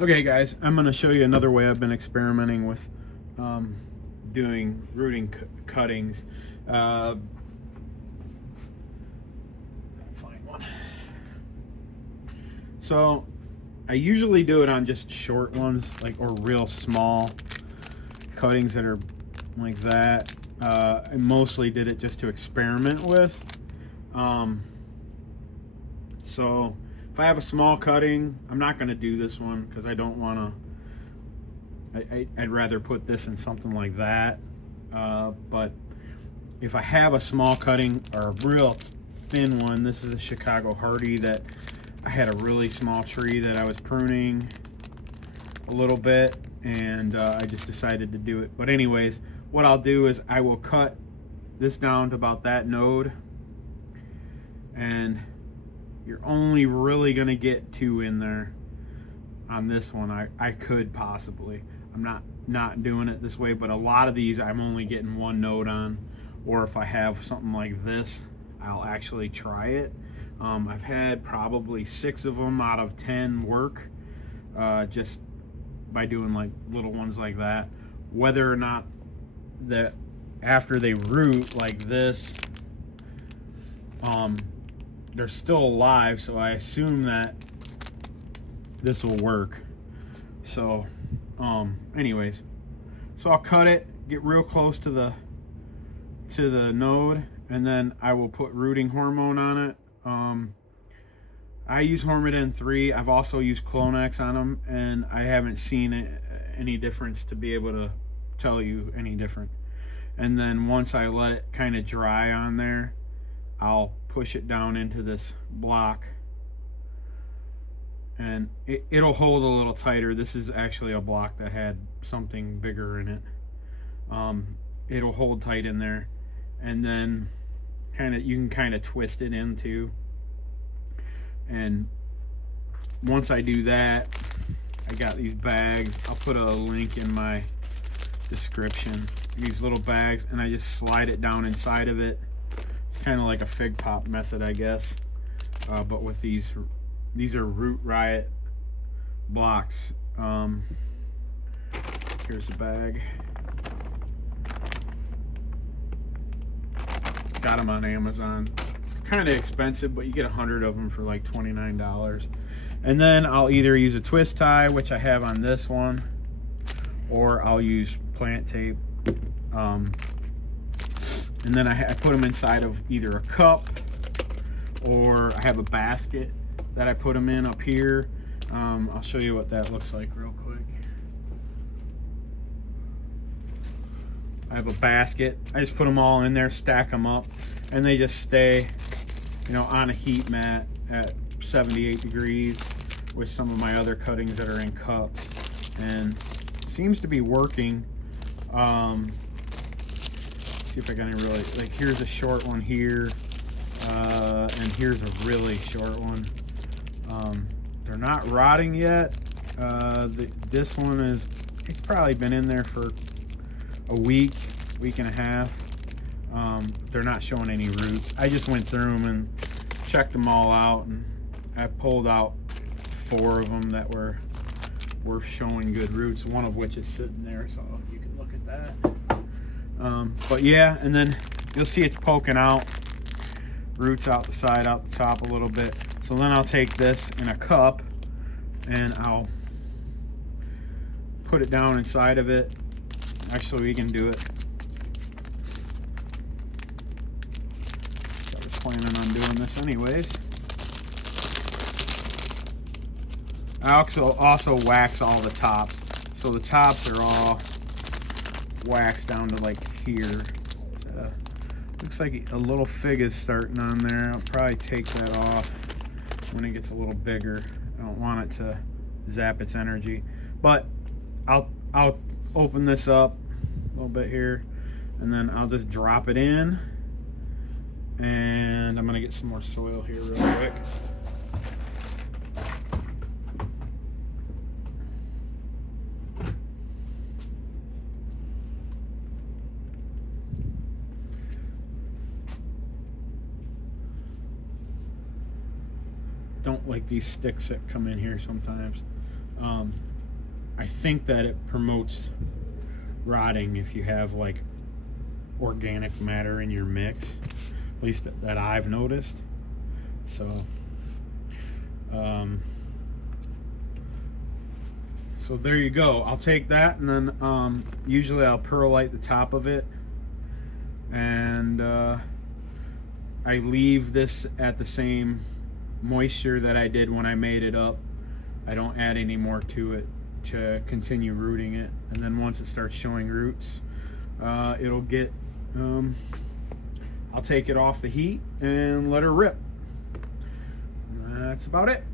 Okay guys, I'm going to show you another way I've been experimenting with doing rooting cuttings. Find one. So I usually do it on just short ones, or real small cuttings that are like that. I mostly did it just to experiment with. So if I have a small cutting, I'm not going to do this one because I don't want to. I'd rather put this in something like that. But if I have a small cutting or a real thin one, this is a Chicago Hardy that I had a really small tree that I was pruning a little bit, and I just decided to do it. But anyways, what I'll do is I will cut this down to about that node, and you're only really going to get 2 in there on this one. I could possibly. I'm not doing it this way, but a lot of these I'm only getting 1 node on, or if I have something like this, I'll actually try it. I've had probably 6 of them out of 10 work, just by doing like little ones like that. Whether or not that after they root like this, they're still alive, so I assume that this will work. So anyways, so I'll cut it, get real close to the node, and then I will put rooting hormone on it. I use Hormidin 3. I've also used Clonex on them, and I haven't seen any difference to be able to tell you any different. And then once I let it kind of dry on there, I'll push it down into this block, and it'll hold a little tighter. This is actually a block that had something bigger in it. It'll hold tight in there, and then you can kind of twist it into. And once I do that, I got these bags. I'll put a link in my description. These little bags, and I just slide it down inside of it. It's kind of like a fig pop method, I guess, but with these are Riot blocks. Here's the bag. Got them on Amazon. Kind of expensive, but you get 100 of them for like $29. And then I'll either use a twist tie, which I have on this one, or I'll use plant tape. And then I put them inside of either a cup, or I have a basket that I put them in up here. I'll show you what that looks like real quick. I have a basket. I just put them all in there, stack them up, and they just stay, on a heat mat at 78 degrees with some of my other cuttings that are in cups, and it seems to be working. See if I got any really, here's a short one here, and here's a really short one. They're not rotting yet. This one it's probably been in there for a week and a half. They're not showing any roots. I just went through them and checked them all out, and I pulled out 4 of them that were showing good roots, one of which is sitting there, so you can look at that. But yeah, and then you'll see it's poking out, roots out the side, out the top a little bit. So then I'll take this in a cup and I'll put it down inside of it. Actually, we can do it. I was planning on doing this anyways. I also wax all the tops. So the tops are all waxed down to like here. Looks like a little fig is starting on there. I'll probably take that off when it gets a little bigger. I don't want it to zap its energy. But I'll open this up a little bit here, and then I'll just drop it in. And I'm gonna get some more soil here real quick. Don't like these sticks that come in here sometimes. I think that it promotes rotting if you have like organic matter in your mix, at least that I've noticed. So so there you go. I'll take that, and then usually I'll perlite the top of it, and I leave this at the same moisture that I did when I made it up. I don't add any more to it to continue rooting it, and then once it starts showing roots, it'll get I'll take it off the heat and let her rip. That's about it.